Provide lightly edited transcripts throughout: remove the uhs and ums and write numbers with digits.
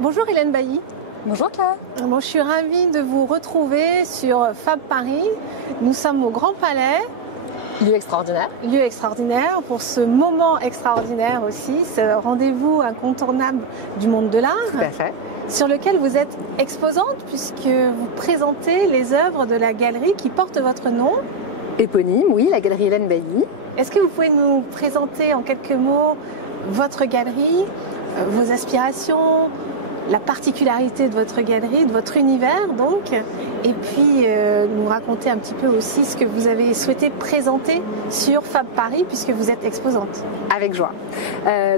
Bonjour Hélène Bailly. Bonjour Claire. Bon, je suis ravie de vous retrouver sur Fab Paris. Nous sommes au Grand Palais. Lieu extraordinaire. Lieu extraordinaire pour ce moment extraordinaire aussi, ce rendez-vous incontournable du monde de l'art. Tout à fait. Sur lequel vous êtes exposante puisque vous présentez les œuvres de la galerie qui porte votre nom. Éponyme, oui, la galerie Hélène Bailly. Est-ce que vous pouvez nous présenter en quelques mots votre galerie, vos aspirations, la particularité de votre galerie, de votre univers donc, et puis nous raconter un petit peu aussi ce que vous avez souhaité présenter sur Fab Paris puisque vous êtes exposante. Avec joie.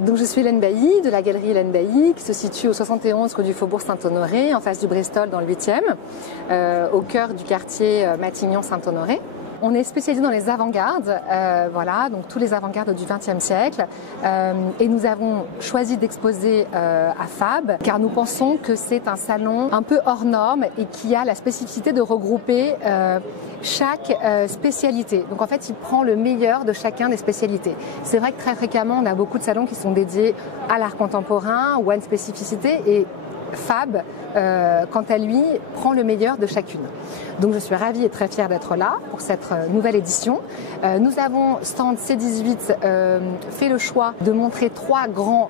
Donc je suis Hélène Bailly de la galerie Hélène Bailly qui se situe au 71 rue du Faubourg Saint-Honoré en face du Bristol dans le 8e, au cœur du quartier Matignon-Saint-Honoré. On est spécialisé dans les avant-gardes, voilà, donc tous les avant-gardes du XXe siècle. Et nous avons choisi d'exposer à Fab, car nous pensons que c'est un salon un peu hors norme et qui a la spécificité de regrouper chaque spécialité. Donc en fait, il prend le meilleur de chacun des spécialités. C'est vrai que très fréquemment, on a beaucoup de salons qui sont dédiés à l'art contemporain ou à une spécificité et Fab, quant à lui, prend le meilleur de chacune. Donc je suis ravie et très fière d'être là pour cette nouvelle édition. Nous avons, stand C18, fait le choix de montrer trois grands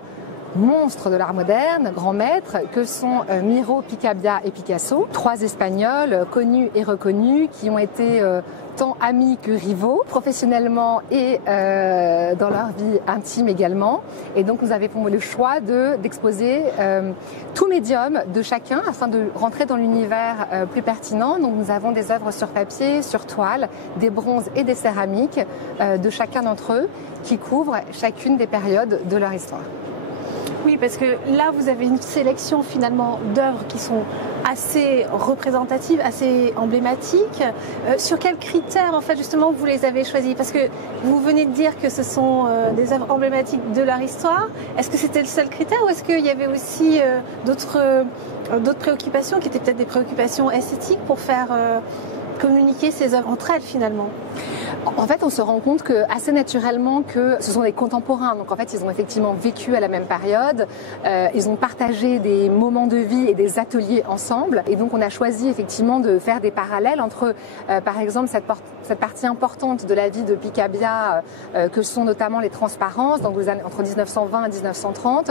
monstres de l'art moderne, grands maîtres, que sont Miro, Picabia et Picasso, trois Espagnols connus et reconnus qui ont été tant amis que rivaux, professionnellement et dans leur vie intime également. Et donc nous avons fait le choix d'exposer tout médium de chacun afin de rentrer dans l'univers plus pertinent. Donc nous avons des œuvres sur papier, sur toile, des bronzes et des céramiques de chacun d'entre eux qui couvrent chacune des périodes de leur histoire. Oui, parce que là, vous avez une sélection finalement d'œuvres qui sont assez représentatives, assez emblématiques. Sur quels critères, en fait, justement, vous les avez choisis? Parce que vous venez de dire que ce sont des œuvres emblématiques de leur histoire. Est-ce que c'était le seul critère ou est-ce qu'il y avait aussi d'autres préoccupations qui étaient peut-être des préoccupations esthétiques pour faire communiquer ces œuvres entre elles, finalement? En fait, on se rend compte que assez naturellement que ce sont des contemporains. Donc en fait, ils ont effectivement vécu à la même période. Ils ont partagé des moments de vie et des ateliers ensemble. Et donc on a choisi effectivement de faire des parallèles entre, par exemple, cette partie importante de la vie de Picabia, que sont notamment les transparences, donc entre 1920 et 1930,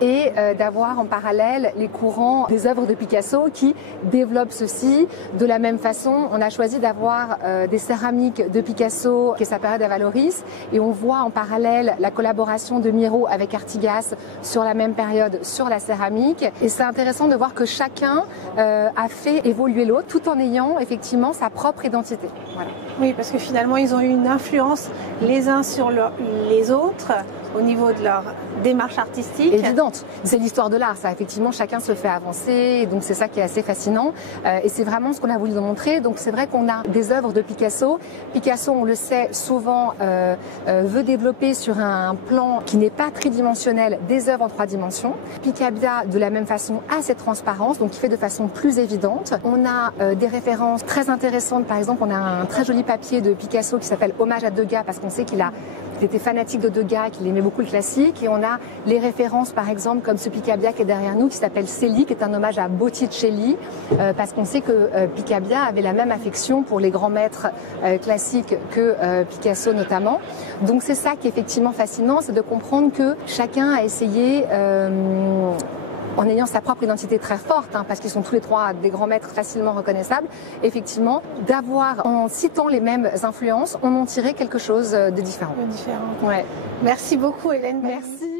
et d'avoir en parallèle les courants des œuvres de Picasso qui développent ceci. De la même façon, on a choisi d'avoir des céramiques de Picasso qui est sa période à Valoris, et on voit en parallèle la collaboration de Miro avec Artigas sur la même période sur la céramique. Et c'est intéressant de voir que chacun a fait évoluer l'autre tout en ayant effectivement sa propre identité. Voilà. Oui, parce que finalement ils ont eu une influence les uns sur les autres au niveau de leur démarche artistique. Évidente. C'est l'histoire de l'art, ça. Effectivement, chacun se fait avancer, et donc c'est ça qui est assez fascinant. Et c'est vraiment ce qu'on a voulu montrer. Donc c'est vrai qu'on a des œuvres de Picasso. Picasso, on le sait, souvent veut développer sur un plan qui n'est pas tridimensionnel des œuvres en 3 dimensions. Picabia, de la même façon, a cette transparence, donc il fait de façon plus évidente. On a des références très intéressantes. Par exemple, on a un très joli papier de Picasso qui s'appelle Hommage à Degas, parce qu'on sait qu'il était fanatique de Degas, qu'il aimait beaucoup le classique. Et on a les références, par exemple, comme ce Picabia qui est derrière nous, qui s'appelle Célie, qui est un hommage à Botticelli, parce qu'on sait que Picabia avait la même affection pour les grands maîtres classiques que Picasso notamment. Donc c'est ça qui est effectivement fascinant, c'est de comprendre que chacun a essayé en ayant sa propre identité très forte, parce qu'ils sont tous les trois des grands maîtres facilement reconnaissables, effectivement, d'avoir, en citant les mêmes influences, on en tirait quelque chose de différent. Ouais. Merci beaucoup Hélène. Merci.